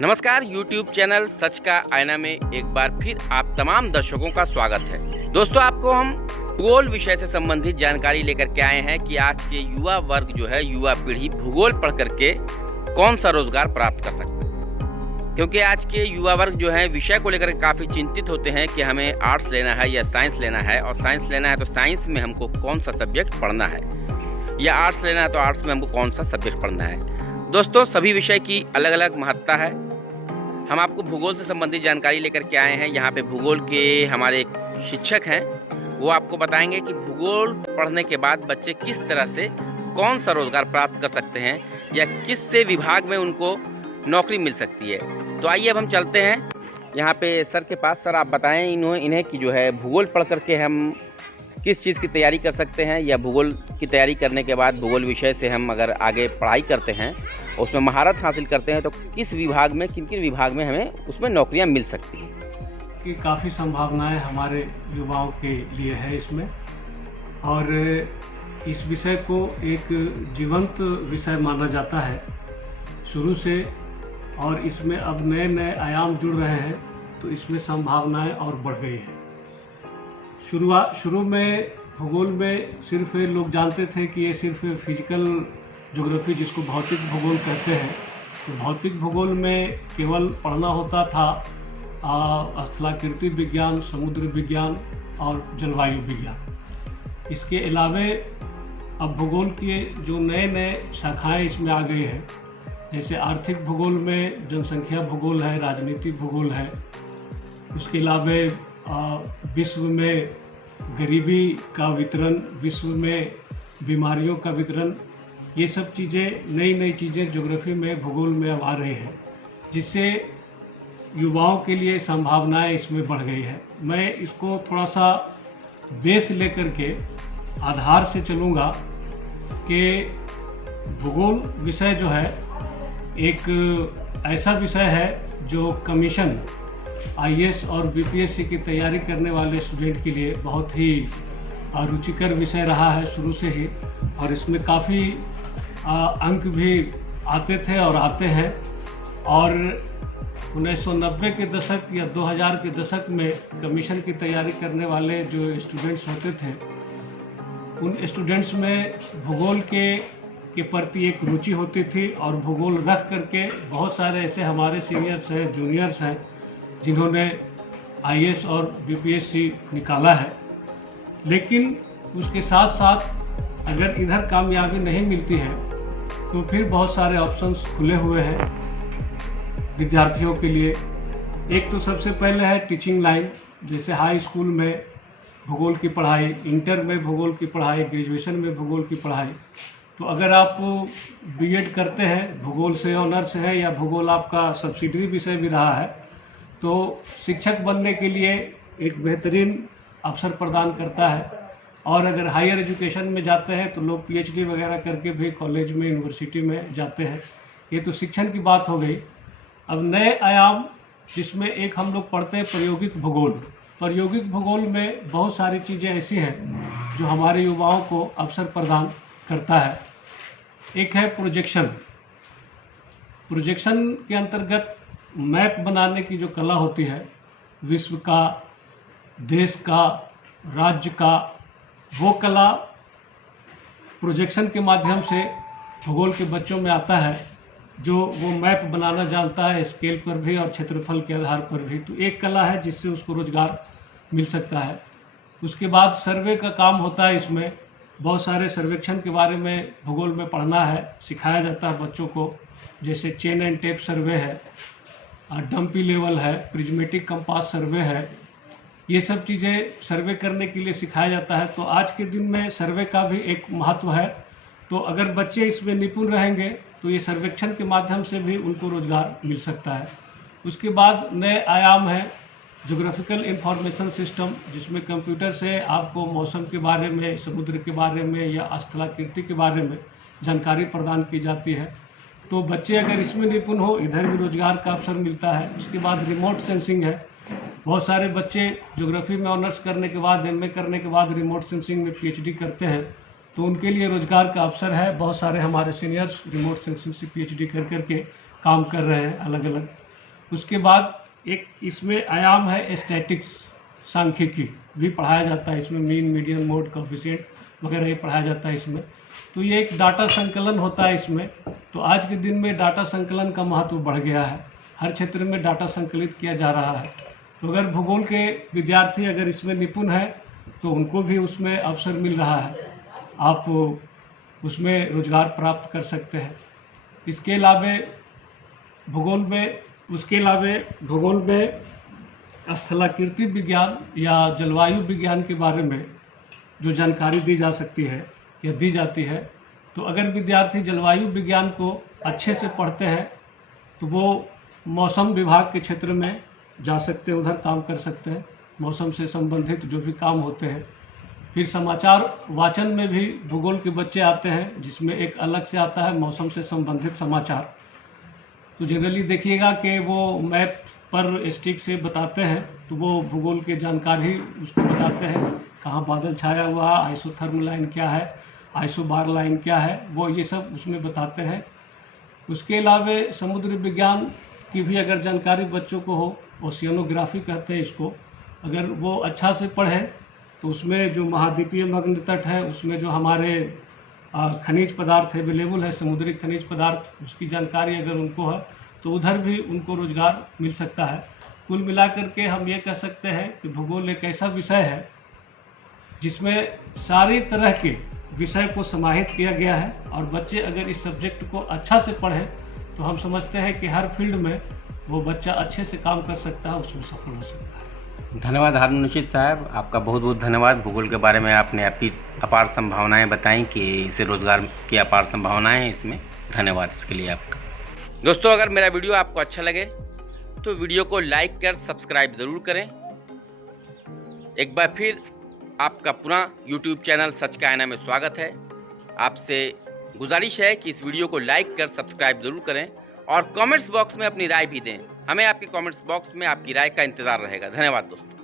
नमस्कार, YouTube channel सच का आईना में एक बार फिर आप तमाम दर्शकों का स्वागत है। दोस्तों, आपको हम भूगोल विषय से संबंधित जानकारी लेकर के आए हैं कि आज के युवा वर्ग जो है, युवा पीढ़ी भूगोल पढ़ करके कौन सा रोजगार प्राप्त कर सकता है। क्योंकि आज के युवा वर्ग जो है विषय को लेकर काफ़ी चिंतित होते हैं कि हमें आर्ट्स लेना है या साइंस लेना है, और साइंस लेना है तो साइंस में हमको कौन सा सब्जेक्ट पढ़ना है, या आर्ट्स लेना है तो आर्ट्स में हमको कौन सा सब्जेक्ट पढ़ना है। दोस्तों, सभी विषय की अलग अलग महत्ता है। हम आपको भूगोल से संबंधित जानकारी लेकर के आए हैं। यहाँ पे भूगोल के हमारे शिक्षक हैं, वो आपको बताएंगे कि भूगोल पढ़ने के बाद बच्चे किस तरह से कौन सा रोजगार प्राप्त कर सकते हैं, या किस से विभाग में उनको नौकरी मिल सकती है। तो आइए अब हम चलते हैं यहाँ पे सर के पास। सर, आप बताएं इन्हें कि जो है भूगोल पढ़ करके हम किस चीज़ की तैयारी कर सकते हैं, या भूगोल की तैयारी करने के बाद भूगोल विषय से हम अगर आगे पढ़ाई करते हैं, उसमें महारत हासिल करते हैं, तो किस विभाग में, किन किन विभाग में हमें उसमें नौकरियां मिल सकती हैं। कि काफ़ी संभावनाएं हमारे युवाओं के लिए है इसमें, और इस विषय को एक जीवंत विषय माना जाता है शुरू से, और इसमें अब नए नए आयाम जुड़ रहे हैं, तो इसमें संभावनाएं और बढ़ गई हैं। शुरू में भूगोल में सिर्फ लोग जानते थे कि ये सिर्फ फिजिकल ज्योग्राफी, जिसको भौतिक भूगोल कहते हैं, तो भौतिक भूगोल में केवल पढ़ना होता था स्थलाकृति विज्ञान, समुद्र विज्ञान और जलवायु विज्ञान। इसके अलावे अब भूगोल के जो नए नए शाखाएं इसमें आ गई हैं, जैसे आर्थिक भूगोल में जनसंख्या भूगोल है, राजनीतिक भूगोल है। उसके अलावे विश्व में गरीबी का वितरण, विश्व में बीमारियों का वितरण, ये सब चीज़ें, नई नई चीज़ें ज्योग्राफी में, भूगोल में अब आ रही हैं, जिससे युवाओं के लिए संभावनाएं इसमें बढ़ गई है। मैं इसको थोड़ा सा बेस लेकर के आधार से चलूँगा कि भूगोल विषय जो है एक ऐसा विषय है जो कमीशन, आईएएस और बीपीएससी की तैयारी करने वाले स्टूडेंट के लिए बहुत ही रुचिकर विषय रहा है शुरू से ही, और इसमें काफ़ी अंक भी आते थे और आते हैं। और 1990 के दशक या 2000 के दशक में कमीशन की तैयारी करने वाले जो स्टूडेंट्स होते थे, उन स्टूडेंट्स में भूगोल के प्रति एक रुचि होती थी, और भूगोल रख करके बहुत सारे ऐसे हमारे सीनियर्स हैं, जूनियर्स हैं, जिन्होंने आईएएस और बीपीएससी निकाला है। लेकिन उसके साथ साथ अगर इधर कामयाबी नहीं मिलती है, तो फिर बहुत सारे ऑप्शंस खुले हुए हैं विद्यार्थियों के लिए। एक तो सबसे पहले है टीचिंग लाइन, जैसे हाई स्कूल में भूगोल की पढ़ाई, इंटर में भूगोल की पढ़ाई, ग्रेजुएशन में भूगोल की पढ़ाई। तो अगर आप बीएड करते हैं, भूगोल से ऑनर्स है, या भूगोल आपका सब्सिडरी विषय भी रहा है, तो शिक्षक बनने के लिए एक बेहतरीन अवसर प्रदान करता है। और अगर हायर एजुकेशन में जाते हैं तो लोग पीएचडी वगैरह करके भी कॉलेज में, यूनिवर्सिटी में जाते हैं। ये तो शिक्षण की बात हो गई। अब नए आयाम जिसमें एक हम लोग पढ़ते हैं प्रायोगिक भूगोल। प्रायोगिक भूगोल में बहुत सारी चीज़ें ऐसी हैं जो हमारे युवाओं को अवसर प्रदान करता है। एक है प्रोजेक्शन। प्रोजेक्शन के अंतर्गत मैप बनाने की जो कला होती है, विश्व का, देश का, राज्य का, वो कला प्रोजेक्शन के माध्यम से भूगोल के बच्चों में आता है, जो वो मैप बनाना जानता है, स्केल पर भी और क्षेत्रफल के आधार पर भी। तो एक कला है जिससे उसको रोजगार मिल सकता है। उसके बाद सर्वे का काम होता है। इसमें बहुत सारे सर्वेक्षण के बारे में भूगोल में पढ़ना है, सिखाया जाता है बच्चों को, जैसे चेन एंड टेप सर्वे है, डम्पी लेवल है, प्रिज्मेटिक कंपास सर्वे है। ये सब चीज़ें सर्वे करने के लिए सिखाया जाता है। तो आज के दिन में सर्वे का भी एक महत्व है। तो अगर बच्चे इसमें निपुण रहेंगे तो ये सर्वेक्षण के माध्यम से भी उनको रोजगार मिल सकता है। उसके बाद नए आयाम है ज्योग्राफिकल इंफॉर्मेशन सिस्टम, जिसमें कंप्यूटर से आपको मौसम के बारे में, समुद्र के बारे में या स्थलाकृति के बारे में जानकारी प्रदान की जाती है। तो बच्चे अगर इसमें निपुण हो, इधर भी रोजगार का अवसर मिलता है। उसके बाद रिमोट सेंसिंग है, बहुत सारे बच्चे ज्योग्राफी में ऑनर्स करने के बाद, एमए करने के बाद रिमोट सेंसिंग में पीएचडी करते हैं, तो उनके लिए रोजगार का अवसर है। बहुत सारे हमारे सीनियर्स रिमोट सेंसिंग से पीएचडी कर करके काम कर रहे हैं अलग अलग। उसके बाद एक इसमें आयाम है स्टैटिक्स, सांख्यिकी भी पढ़ाया जाता है इसमें, मीन, मीडियन, मोड, कोएफिशिएंट वगैरह ये पढ़ाया जाता है इसमें। तो ये एक डाटा संकलन होता है इसमें। तो आज के दिन में डाटा संकलन का महत्व बढ़ गया है, हर क्षेत्र में डाटा संकलित किया जा रहा है। तो अगर भूगोल के विद्यार्थी अगर इसमें निपुण है तो उनको भी उसमें अवसर मिल रहा है, आप उसमें रोजगार प्राप्त कर सकते हैं। इसके अलावा भूगोल में स्थलाकृति विज्ञान या जलवायु विज्ञान के बारे में जो जानकारी दी जा सकती है या दी जाती है, तो अगर विद्यार्थी जलवायु विज्ञान को अच्छे से पढ़ते हैं तो वो मौसम विभाग के क्षेत्र में जा सकते हैं, उधर काम कर सकते हैं, मौसम से संबंधित जो भी काम होते हैं। फिर समाचार वाचन में भी भूगोल के बच्चे आते हैं, जिसमें एक अलग से आता है मौसम से संबंधित समाचार। तो जनरली देखिएगा कि वो मैप पर स्टिक से बताते हैं, तो वो भूगोल के जानकारी उसको बताते हैं, कहाँ बादल छाया हुआ, आइसोथर्मल लाइन क्या है, आइसोबार लाइन क्या है, वो ये सब उसमें बताते हैं। उसके अलावा समुद्र विज्ञान की भी अगर जानकारी बच्चों को हो, ओशियनोग्राफी कहते हैं इसको, अगर वो अच्छा से पढ़ें तो उसमें जो महाद्वीपीय मग्न तट है, उसमें जो हमारे खनिज पदार्थ अवेलेबल है, समुद्री खनिज पदार्थ, उसकी जानकारी अगर उनको है तो उधर भी उनको रोजगार मिल सकता है। कुल मिलाकर के हम ये कह सकते हैं कि भूगोल एक ऐसा विषय है जिसमें सारी तरह के विषय को समाहित किया गया है, और बच्चे अगर इस सब्जेक्ट को अच्छा से पढ़ें तो हम समझते हैं कि हर फील्ड में वो बच्चा अच्छे से काम कर सकता है, उसमें सफल हो सकता है। धन्यवाद हारून रशीद साहब, आपका बहुत बहुत धन्यवाद। भूगोल के बारे में आपने अपनी अपार संभावनाएं बताई कि इसे रोजगार की अपार संभावनाएं हैं इसमें। धन्यवाद इसके लिए आपका। दोस्तों, अगर मेरा वीडियो आपको अच्छा लगे तो वीडियो को लाइक कर सब्सक्राइब ज़रूर करें। एक बार फिर आपका पुनः YouTube चैनल सच का आईना में स्वागत है। आपसे गुजारिश है कि इस वीडियो को लाइक कर सब्सक्राइब ज़रूर करें और कमेंट्स बॉक्स में अपनी राय भी दें। हमें आपके कमेंट्स बॉक्स में आपकी राय का इंतज़ार रहेगा। धन्यवाद दोस्तों।